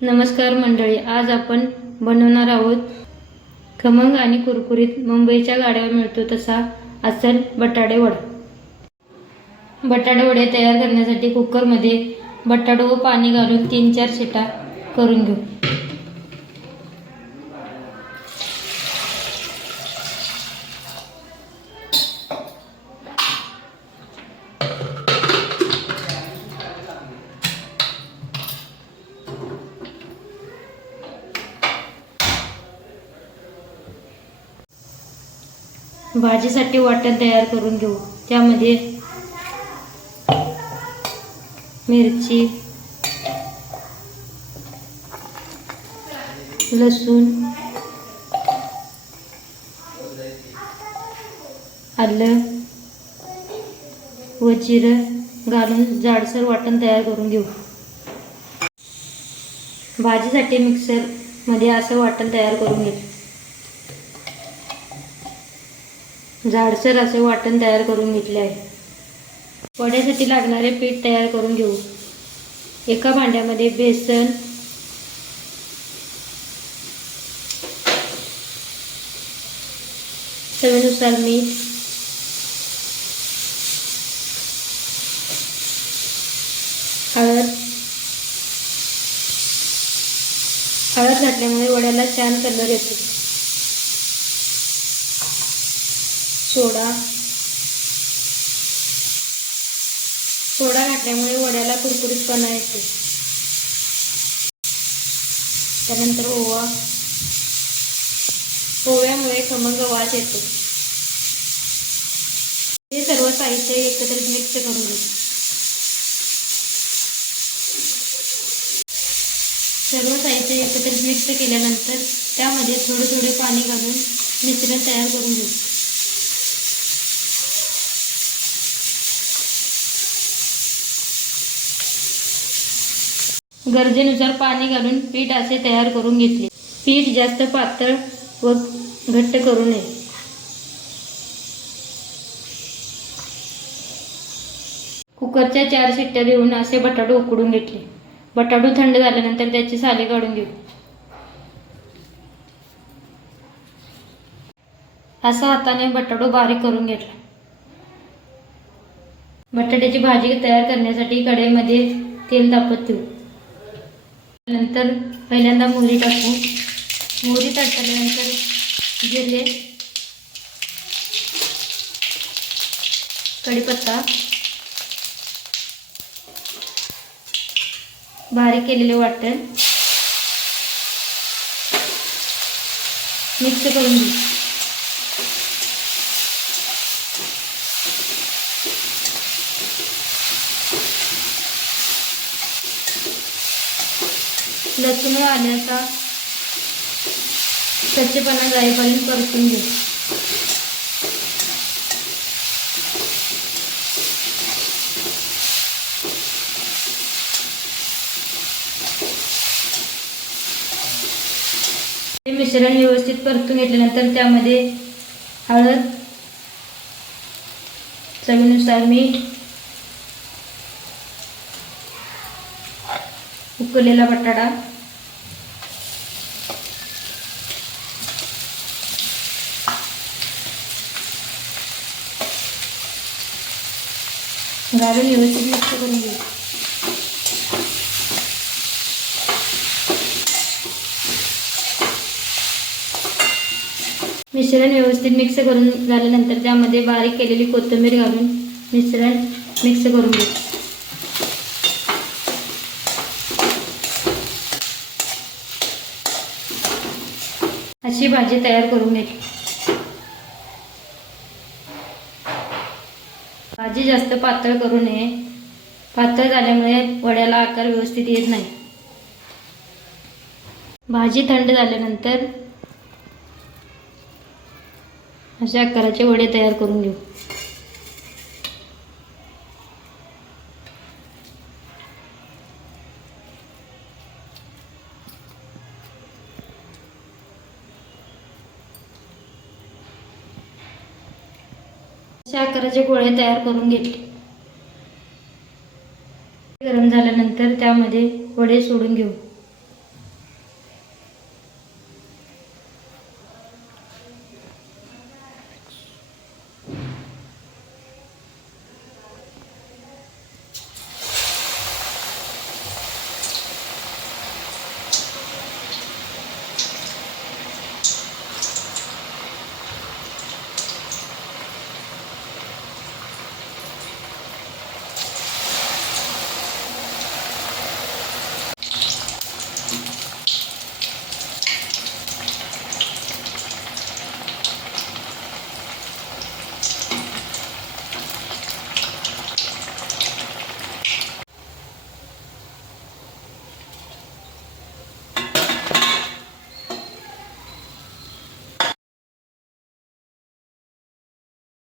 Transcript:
नमस्कार मंडळी, आज आपण बनवणार आहोत खमंग आणि कुरकुरीत मुंबईच्या गाड्यावर मिळतो तसा अस्सल बटाटे वडा। बटाटे वडे तयार करण्यासाठी कुकरमध्ये बटाटो व पाणी घालून 3-4 शिट्या करून घेऊ। भाजीसाठी वाटण तयार करून घेऊ। त्यामध्ये मिरची, लसूण, आलं व जिरं घालून जाडसर वाटण तयार करून घेऊ। भाजीसाठी मिक्सर मध्ये असं वाटण तयार करून घेऊ। जाडसर असे वाटण तयार करून घेतले आहे। वड्यासाठी लागणारे पीठ तयार करून घेऊ। एका भांड्यामध्ये बेसन, चवीनुसार मीठ, हळद घातल्यामुळे वड्याला छान कलर येतो। सोडा घातल्यामुळे वड्याला कुरकुरीतपणा येतो। त्यानंतर ओव्यामुळे खमंग वास येतो। हे सर्व साहित्य एकत्रित मिक्स करून घेऊ। सर्व साहित्य एकत्रित मिक्स केल्यानंतर त्यामध्ये थोडे थोडे पाणी घालून मिश्रण तयार करून घेऊ। गरजेनुसार पाणी घालून पीठ असे तयार करून घेतले। पीठ जास्त पातळ व घट्ट करू नये। कुकरच्या 4 शिट्ट्या देऊन असे बटाटो उकडून घेतले। बटाटो थंड झाल्यानंतर त्याची साले काढून घेऊ। असा हाताने बटाटो बारीक करून घेतला। बटाट्याची भाजी तयार करण्यासाठी कढईमध्ये तेल तापत ठेवू। नंतर पहिल्यांदा मोहरी टाकू। मोहरी तडतडल्यानंतर जिरे, कढीपत्ता, बारीक केलेले वाटण मिक्स करून घेऊ। लसूण व आल्याचा कच्चेपणा जाईपर्यंत परतून घेऊ। हे मिश्रण व्यवस्थित परतून घेतल्यानंतर त्यामध्ये हळद, चवीनुसार मीठ, उकळलेला बटाटा, घालून व्यवस्थित मिक्स करून घेऊ। मिश्रण व्यवस्थित मिक्स करून झाल्यानंतर त्यामध्ये बारीक केलेली कोथिंबीर घालून मिश्रण मिक्स करून घेऊ। अशी भाजी तयार करून घेतली। भाजी जास्त पातळ करू नये। पातळ झाल्यामुळे वड्याला आकार व्यवस्थित येत नाही। भाजी थंड झाल्यानंतर अशा आकाराचे वडे तयार करून घेऊ। अशा आकाराचे गोळे तयार करून घेतले। गरम झाल्यानंतर त्यामध्ये वडे सोडून घेऊ।